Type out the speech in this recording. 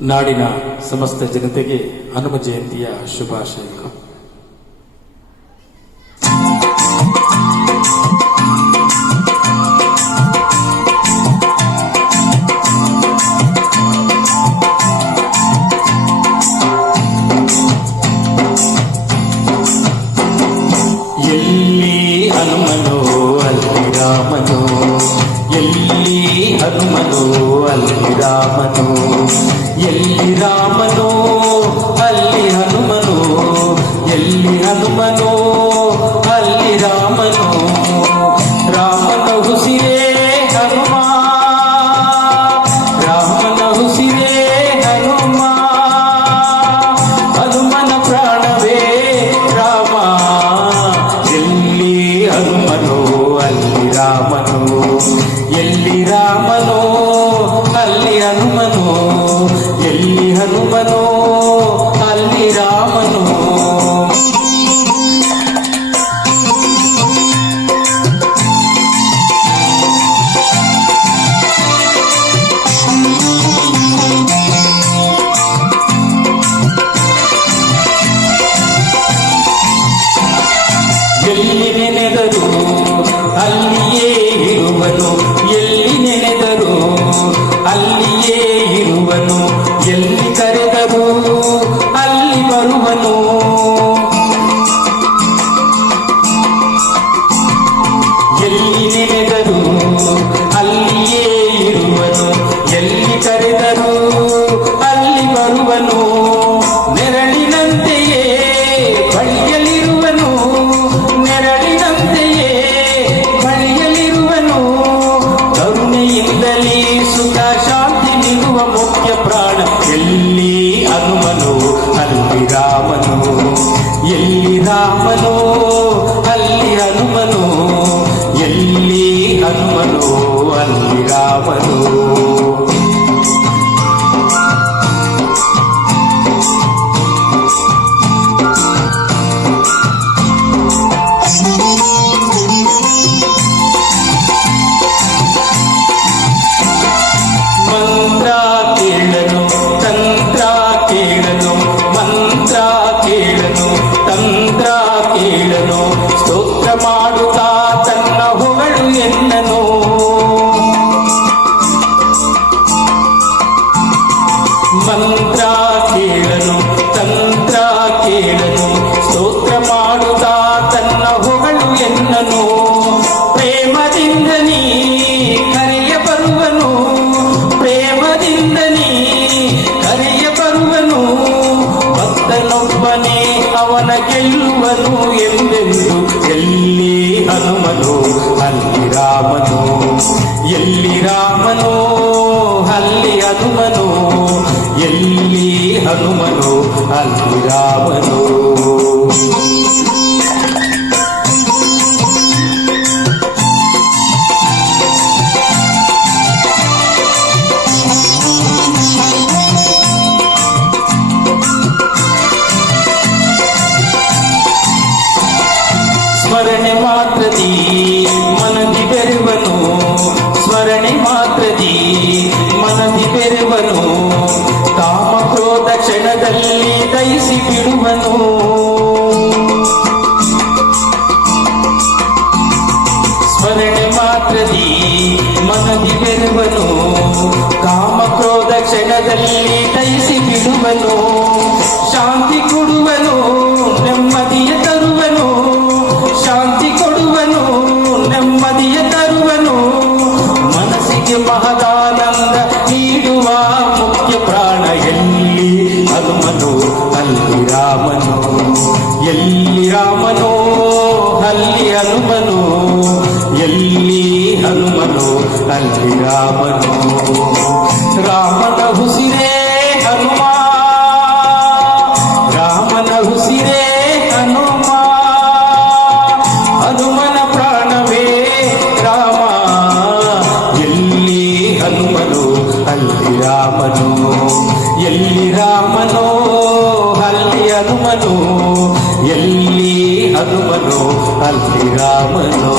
ನಾಡಿನ ಸಮಸ್ತ ಜನತೆಗೆ ಹನುಮ ಜಯಂತಿಯ ಶುಭಾಶಯಗಳು. ಎಲ್ಲಿ ಹನುಮನೋ ಅಲ್ಲಿ ರಾಮನೋ, ಎಲ್ಲಿ ಹನುಮನೋ ಅಲ್ಲಿ ರಾಮನೋ, ಎಲ್ಲಿ ರಾಮನೋ ಅಲ್ಲಿ ಹನುಮನೋ, ಎಲ್ಲಿ ಹನುಮನೋ ಅಲ್ಲಿ ರಾಮನೋ. ರಾಮನ ಹುಸಿರೇ ಹನುಮ, ರಾಮನ ಹುಸಿರೇ ಹನುಮ, ಹನುಮನ ಪ್ರಾಣವೇ ರಾಮ. ಎಲ್ಲಿ ಹನುಮನೋ ಅಲ್ಲಿ ರಾಮನೋ, ಎಲ್ಲಿ ರಾಮನೋ ಅಲ್ಲಿ ಹನುಮನೋ, ಎಲ್ಲಿ ಹನುಮನೋ ಅಲ್ಲಿ ರಾಮನೋ. ಎಲ್ಲಿ ನೆನೆದರು ಅಲ್ಲಿಯೇ ಇರುವನು, ಎಲ್ಲಿ ನೆನೆದರು ಅಲ್ಲಿಯೇ ಇರುವನು, ಎಲ್ಲಿ ಕರೆದರು ಅಲ್ಲಿ ಬರುವನು. ಎಲ್ಲಿ ನೆನೆದರು ಅಲ್ಲಿಯೇ ಇರುವನು, ಎಲ್ಲಿ ಕರೆದರು ಅಲ್ಲಿ ಬರುವನು. ನೆರಳಿನಂತೆಯೇ ಬಳಿಯಲಿರುವನು, ನೆರಳಿನಂತೆಯೇ ಬಳಿಯಲಿರುವನು. ಕರುಣೆಯಿಂದಲೇ ಸುಖ ಶಾಂತಿ ನೀಡುವ ಮುಖ್ಯ ಪ್ರಾಣ. ಎಲ್ಲಿ ಹನುಮನೋ ಅಲ್ಲಿ ರಾಮನೋ, ಎಲ್ಲಿ ರಾಮನೋ ಅಲ್ಲಿ ಹನುಮನೋ, ಎಲ್ಲಿ ಹನುಮನೋ ಅಲ್ಲಿ ರಾಮನೋ. ಮಂತ್ರ ಕೇಳನು ತಂತ್ರ ಕೇಳನು, ಮಂತ್ರ ಕೇಳನು ತಂತ್ರ ಕೇಳನು, ಸ್ತೋತ್ರ ಮಾಡುತ್ತಾ ತನ್ನ ಹೊಗಳು ಎನ್ನನು. ಮಂತ್ರ ಕೇಳನು ತಂತ್ರ ಕೇಳನು, ಸ್ತೋತ್ರ ಮಾಡುತ್ತಾ ತನ್ನ ಹೊಗಳು ಎನ್ನನು. ಪ್ರೇಮದಿಂದ ನೀ ಕರೆಯ ಬರುವನು, ಪ್ರೇಮದಿಂದ ನೀ ಕರೆಯ ಬರುವನು. ಭಕ್ತನೊಬ್ಬನೇ ಅವನ ಗೆಲ್ಲುವನು ಎಂದೆಂದು. ಎಲ್ಲಿ ಹನುಮನೋ ಅಲ್ಲಿ ರಾಮನೋ, ಎಲ್ಲಿ ರಾಮನೋ ಅಲ್ಲಿ ಹನುಮನೋ, ಎಲ್ಲಿ ಹನುಮನೋ ಅಲ್ಲಿ ರಾಮನೋ. ಸ್ಮರಣೆ ಮಾತ್ರದಿ ಮನದಿ ಬೆರೆವನು, ಸ್ಮರಣೆ ಮಾತ್ರದಿ ಮನದಿ ಬೆರೆವನು. ಕಾಮ ಕ್ರೋಧ ಕ್ಷಣದಲ್ಲಿ ದಯಿಸಿ ಬಿಡುವನು. ಸ್ಮರಣೆ ಮಾತ್ರದಿ ಮನದಿ ಬೆರೆವನು, ಕಾಮ ಕ್ರೋಧ ಕ್ಷಣದಲ್ಲಿ ದಯಿಸಿ ಬಿಡುವನು. ಶಾಂತಿ ಕೊಡುವನು ನೆಮ್ಮದಿಯ ತರುವನು, ಶಾಂತಿ ಕೊಡುವನು ನೆಮ್ಮದಿಯ ತರುವನು. ಮನಸ್ಸಿಗೆ ಮಹದಾನಂದ ನೀಡುವ ಮುಖ್ಯ ಪ್ರಾಣ. ಎಲ್ಲಿ ಹನುಮನೋ ಅಲ್ಲಿ ರಾಮನೋ, ಎಲ್ಲಿ ರಾಮನೋ ಅಲ್ಲಿ ಹನುಮನೋ, ಎಲ್ಲಿ ಹನುಮನೋ ಅಲ್ಲಿ ರಾಮನೋ. ರಾಮನ ಹುಸಿರೇ ಹನುಮ, ರಾಮನ ಹುಸಿರೇ ಹನುಮ, ಹನುಮನ ಪ್ರಾಣವೇ ರಾಮ. ಎಲ್ಲಿ ಹನುಮನೋ ಅಲ್ಲಿ ರಾಮನೋ, ಎಲ್ಲಿ ರಾಮನೋ ಅಲ್ಲಿ ಹನುಮನೋ, ಎಲ್ಲಿ ಹನುಮನೋ ಅಲ್ಲಿ ರಾಮನೋ.